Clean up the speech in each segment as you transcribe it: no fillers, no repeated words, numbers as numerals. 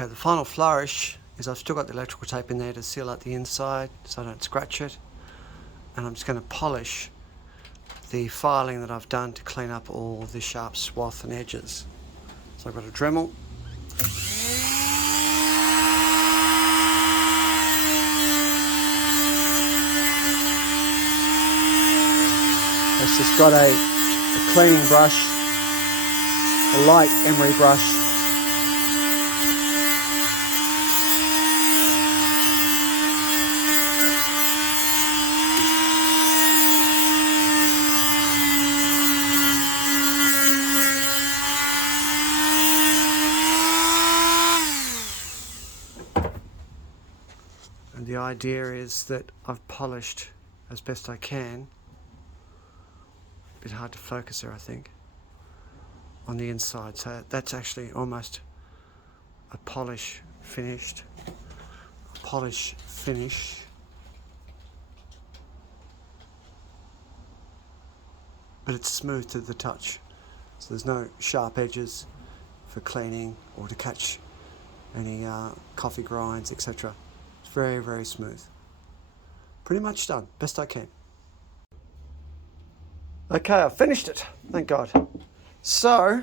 Okay, the final flourish is I've still got the electrical tape in there to seal out the inside so I don't scratch it, and I'm just going to polish the filing that I've done to clean up all the sharp swath and edges. So I've got a Dremel. It's just got a cleaning brush, a light emery brush. And the idea is that I've polished as best I can. A bit hard to focus there, I think, on the inside. So that's actually almost a polish finished. Polish finish. But it's smooth to the touch. So there's no sharp edges for cleaning or to catch any coffee grinds, etc. It's very, very smooth. Pretty much done, best I can. Okay, I've finished it, thank God. So,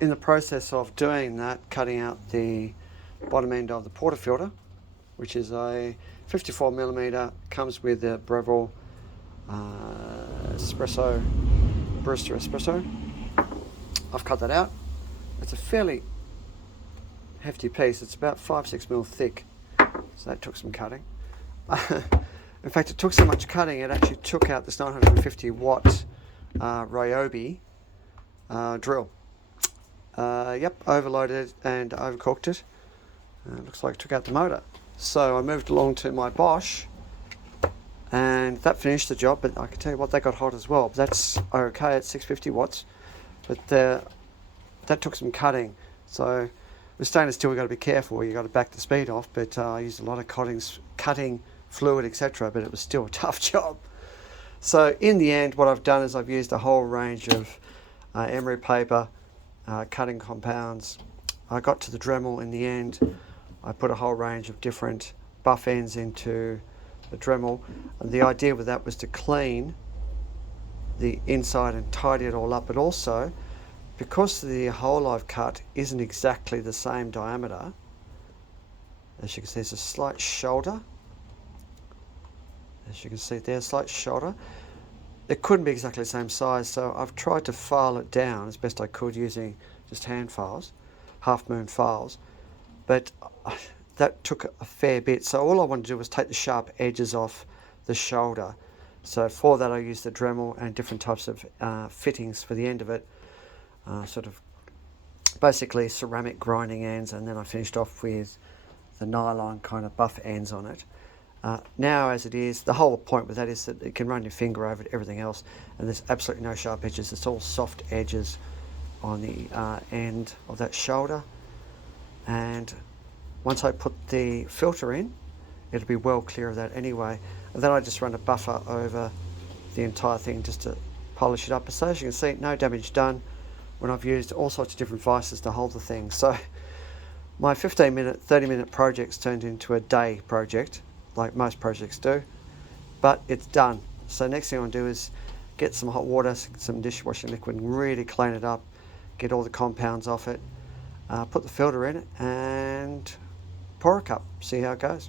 in the process of doing that, cutting out the bottom end of the portafilter, which is a 54mm, comes with a Breville Barista Express. I've cut that out. It's a fairly hefty piece. It's about 5-6mm thick, so that took some cutting. In fact, it took so much cutting, it actually took out this 950 watt Ryobi drill. Yep, overloaded it and overcooked it. Looks like it took out the motor. So I moved along to my Bosch, and that finished the job. But I can tell you what, that got hot as well. But that's okay at 650 watts. But that took some cutting. So with stainless steel, we've got to be careful. You've got to back the speed off. But I used a lot of cutting fluid, etc. But it was still a tough job. So in the end, what I've done is I've used a whole range of emery paper, cutting compounds. I got to the Dremel in the end. I put a whole range of different buff ends into the Dremel. And the idea with that was to clean the inside and tidy it all up. But also, because the hole I've cut isn't exactly the same diameter, as you can see, there's a slight shoulder. As you can see there, slight shoulder. It couldn't be exactly the same size, so I've tried to file it down as best I could using just hand files, half moon files, but that took a fair bit. So all I wanted to do was take the sharp edges off the shoulder. So for that I used the Dremel and different types of fittings for the end of it, sort of basically ceramic grinding ends, and then I finished off with the nylon kind of buff ends on it. Now as it is, the whole point with that is that you can run your finger over everything else, and there's absolutely no sharp edges. It's all soft edges on the end of that shoulder. And once I put the filter in, it'll be well clear of that anyway. And then I just run a buffer over the entire thing just to polish it up. So as you can see, no damage done when I've used all sorts of different vices to hold the thing. So my 15-minute, 30-minute project's turned into a day project, like most projects do, but it's done. So next thing I want to do is get some hot water, some dishwashing liquid, and really clean it up, get all the compounds off it, put the filter in it, and pour a cup, see how it goes.